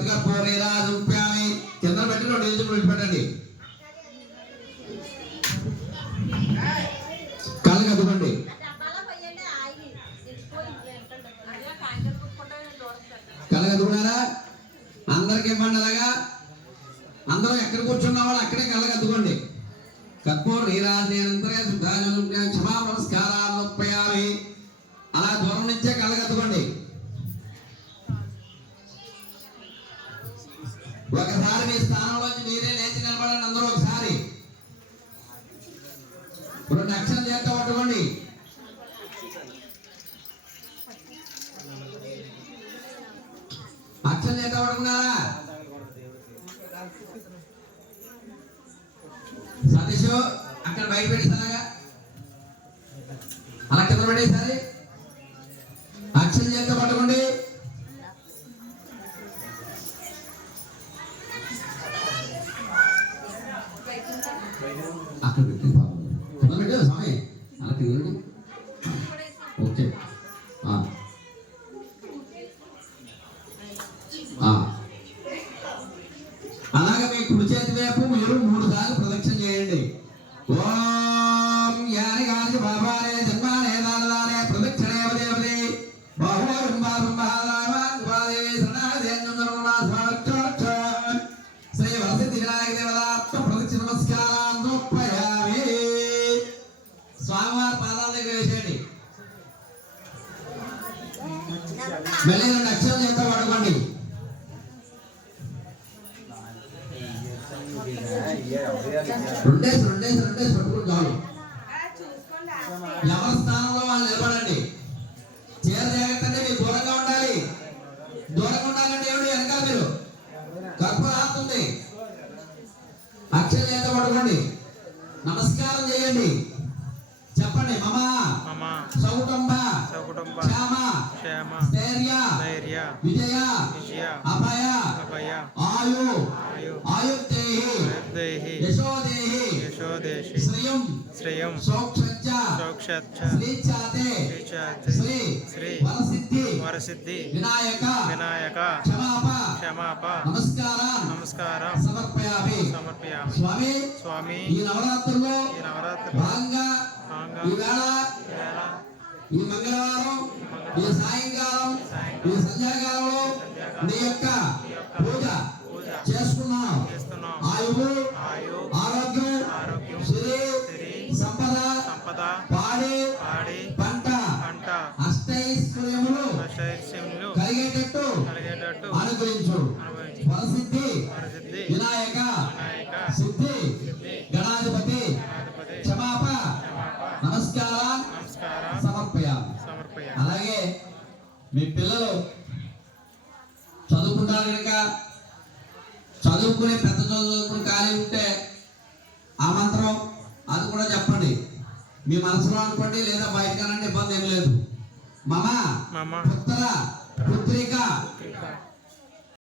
భక్తిగా పోరేరా రూపామి కింద పెట్టి రెండు వేసుకుని విడిపెట్టండి కళ్ళు కదుకోండి కళ్ళు కదుకున్నారా అందరికి ఇవ్వండి అలాగా. అందరూ ఎక్కడ కూర్చున్న వాళ్ళు అక్కడే కళ్ళు కద్దుకోండి కర్పూర నీరాజనంతరే క్షమా నమస్కారాలు ముప్పై అలా దూరం నుంచే కళ్ళు కద్దుకోండి స్థానంలోంచి మీరే లేచి నిలబడండి అందరూ ఒకసారి. రెండు అక్షరం చేత పట్టుకోండి. అక్షరం చేత పట్టుకున్నారా? సతీష్ అక్కడ బయట పెట్టేసాగా అలా కింద పెట్టేసారి అక్కడ పెట్టి కింద పెట్టే స్వామి అలా కింద పెట్టు. ఓకే ఆ. ఆ. అలాగే మీ కుడి చేతి వైపు మీరు మూడు సార్లు ప్రదక్షిణ చేయండి ఓం యాని గాని బాబానే జన్మానే మళ్ళీ రెండు అక్షరం చేత పడుకోండి రెండేసి రెండేసి రెండేసి పట్టుకుని చాలు. ఎవరి స్థానంలో వాళ్ళు నిలబడండి. చీర జాగ్రత్త మీరు దూరంగా ఉండాలి. దూరంగా ఉండాలంటే ఏమిటి? వెనకాల మీరు. కర్పూరాతుంది అక్షర చేత పడుకోండి నమస్కారం చేయండి. చెప్పండి మమ. క్షేమ స్థైర్య ధైర్య విజయ విజయ అభయ అభయ ఆయు ఆయు ఆయుర్దేహి దేహి యశోదేహి యశోదేశి శ్రియం శ్రేయం సౌక్షజ్జ సౌక్షచ్చ శ్రీచాతే శ్రీచాతి శ్రీ శ్రీ వరసిద్ధి వరసిద్ధి వినాయక వినాయక క్షమాప క్షమాప నమస్కారం నమస్కారం సమర్పయామి సమర్పయామి స్వామి స్వామి ఈ నవరాత్రుల్లో ఈ నవరాత్రి భాగంగా భాగంగా ఈ మంగళవారం ఈ సాయంకాలం ఈ సంధ్యాకాలంలో నీ యొక్క పూజ చేసుకున్నాం. చేస్తున్నాం ఆయువు ఆయు ఆరోగ్యం సిరి సంపద సంపద పాడి పాడి పంట పంట అష్టైశ్వర్యములు కలిగేటట్టు అనుగ్రహించు. వినాయక వినాయక సిద్ధి అలాగే మీ పిల్లలు చదువుకుంటారు కనుక చదువుకునే పెద్ద చదువుకుని ఖాళీ ఉంటే ఆ మంత్రం అది కూడా చెప్పండి. మీ మనసులో అనుకోండి లేదా బయటకనంటే ఇబ్బంది ఏం లేదు. మమ మమ. పుత్ర పుత్రిక.